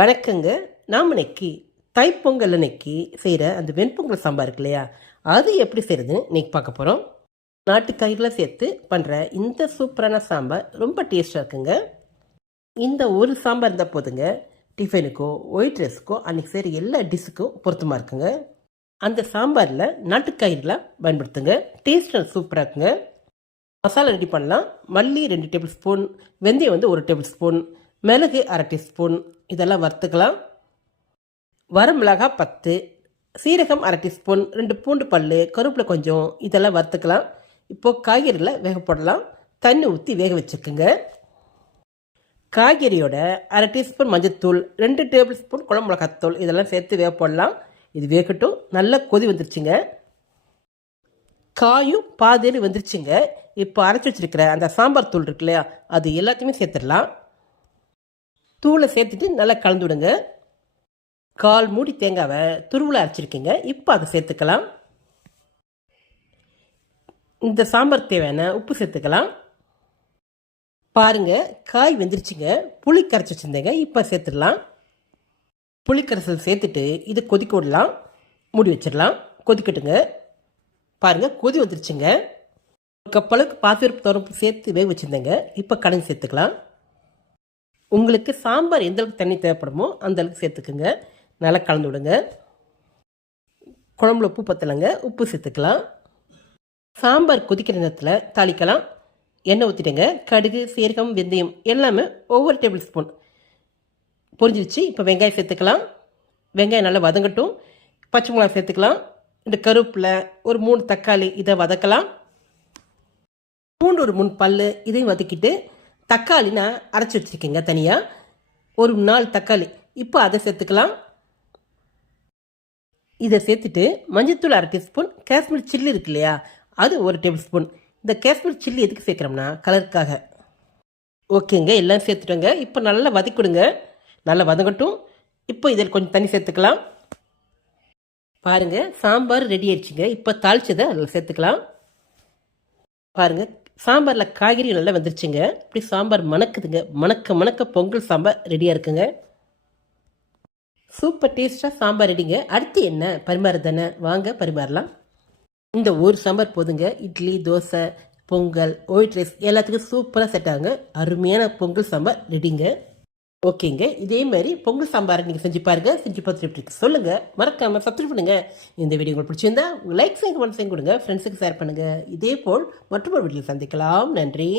வணக்கங்க. நாம் இன்னைக்கு தைப்பொங்கல் அன்னைக்கு செய்கிற அந்த வெண்பொங்கல் சாம்பார் இருக்கு இல்லையா? அது எப்படி செய்கிறதுன்னு இன்னைக்கு பார்க்க போகிறோம் நாட்டுக்காய்களை சேர்த்து பண்ணுற இந்த சூப்பரான சாம்பார் ரொம்ப டேஸ்ட்டாக இருக்குங்க. இந்த ஒரு சாம்பார் இருந்தால் போதுங்க. டிஃபனுக்கோ ஒயிட் ரைஸுக்கோ அன்றைக்கி செய்கிற எல்லா டிஷ்ஷுக்கும் பொருத்தமாக இருக்குங்க. அந்த சாம்பாரில் நாட்டுக்காய்களாக பயன்படுத்துங்க. டேஸ்ட் சூப்பராக இருக்குங்க. மசாலா ரெடி பண்ணலாம். மல்லி ரெண்டு டேபிள் ஸ்பூன் வெந்தயம் வந்து ஒரு டேபிள் ஸ்பூன் மிளகு அரை டீஸ்பூன். இதெல்லாம் வறுத்துக்கலாம். வரமிளகாய் பத்து. சீரகம் அரை டீஸ்பூன். ரெண்டு பூண்டு பல் கருவேப்பிலை கொஞ்சம். இதெல்லாம் வறுத்துக்கலாம். இப்போது காய்கறியில் வேக போடலாம். தண்ணி ஊற்றி வேக வச்சுக்கோங்க. காய்கறியோட அரை டீஸ்பூன் மஞ்சத்தூள் ரெண்டு டேபிள் ஸ்பூன் குழம்பு மிளகாத்தூள். இதெல்லாம் சேர்த்து வேக போடலாம். இது வேகட்டும். நல்லா கொதி வந்துருச்சுங்க. காயும் பாதியில் வந்துருச்சுங்க. இப்போ அரைச்சி வச்சிருக்கிற அந்த சாம்பார் தூள் இருக்கு இல்லையா அது எல்லாத்தையுமே சேர்த்துடலாம். தூளை சேர்த்துட்டு நல்லா கலந்து விடுங்க கால் மூடி தேங்காவை துருவில் அரைச்சிருக்கீங்க. இப்போ அதை சேர்த்துக்கலாம். இந்த சாம்பார் தேவையான உப்பு சேர்த்துக்கலாம். பாருங்க காய் வெந்துருச்சுங்க. புளி கரைச்சி வச்சுருந்தேங்க. இப்போ சேர்த்துடலாம். புளிக்கரைசல் சேர்த்துட்டு இது கொதிக்க விடலாம். மூடி வச்சிடலாம். கொதிக்கட்டுங்க. பாருங்க கொதி வந்துருச்சுங்க. ஒரு கப்பலுக்கு பாசிப்பருப்பு துறப்பு சேர்த்து வேக வச்சுருந்தேங்க. இப்போ கடைஞ்சி சேர்த்துக்கலாம். உங்களுக்கு சாம்பார் எந்த அளவுக்கு தண்ணி தேவைப்படுமோ அந்த அளவுக்கு சேர்த்துக்குங்க. நல்லா கலந்து விடுங்க. குழம்புல உப்பு பத்தலைங்க. உப்பு சேர்த்துக்கலாம். சாம்பார் கொதிக்கிற நேரத்தில் தாளிக்கலாம். எண்ணெய் ஊற்றிடுங்க கடுகு சீரகம் வெந்தயம் எல்லாமே ஒவ்வொரு டேபிள் ஸ்பூன். பொரிஞ்சிருச்சு? இப்போ வெங்காயம் சேர்த்துக்கலாம். வெங்காயம் நல்லா வதங்கட்டும். பச்சை மிளகாய் சேர்த்துக்கலாம். இந்த கருவேப்பிலை ஒரு மூணு தக்காளி இதை வதக்கலாம். பூண்டு ஒரு மூணு பல் இதையும் வதக்கிட்டு தக்காளி நான் அரைச்சி வச்சுருக்கேங்க தனியாக ஒரு நாலு தக்காளி. இப்போ அதை சேர்த்துக்கலாம். இதை சேர்த்துட்டு மஞ்சத்தூள் அரை டீஸ்பூன் காஷ்மீர் சில்லி இருக்கு இல்லையா? அது ஒரு டேபிள் ஸ்பூன். இந்த காஷ்மீர் சில்லி எதுக்கு சேர்க்குறோம்னா கலருக்காக. ஓகேங்க எல்லாம் சேர்த்துட்டோங்க. இப்போ நல்லா வதக்கிடுங்க. நல்லா வதங்கட்டும். இப்போ இதில் கொஞ்சம் தண்ணி சேர்த்துக்கலாம். பாருங்க சாம்பார் ரெடி ஆயிடுச்சுங்க. இப்போ தாளிச்சதை அதில் சேர்த்துக்கலாம். பாருங்கள் சாம்பாரில் காய்கறி நல்லா வந்துருச்சுங்க. இப்படி சாம்பார் மணக்குதுங்க. மணக்க மணக்க பொங்கல் சாம்பார் ரெடியாக இருக்குங்க. சூப்பர் டேஸ்ட்டாக சாம்பார் ரெடிங்க அடுத்து என்ன? பரிமாறு தானே? வாங்க பரிமாறலாம். இந்த ஒரு சாம்பார் போதுங்க. இட்லி தோசை பொங்கல் ஒயிட் ரைஸ் எல்லாத்துக்கும் சூப்பராக செட் ஆகுங்க. அருமையான பொங்கல் சாம்பார் ரெடிங்க ஓகேங்க. இதே மாதிரி பொங்கல் சாம்பார் நீங்கள் செஞ்சு பாருங்கள் செஞ்சு பார்த்துட்டு எப்படி மறக்காமல் சொல்லுங்க. சப்ஸ்கிரைப் பண்ணுங்கள் இந்த வீடியோ உங்களுக்கு பிடிச்சிருந்தா லைக் செய்யுங்க மனசையும் கொடுங்க. ஃப்ரெண்ட்ஸுக்கு ஷேர் பண்ணுங்க. இதே போல் மற்றொரு வீட்டில் சந்திக்கலாம். நன்றி.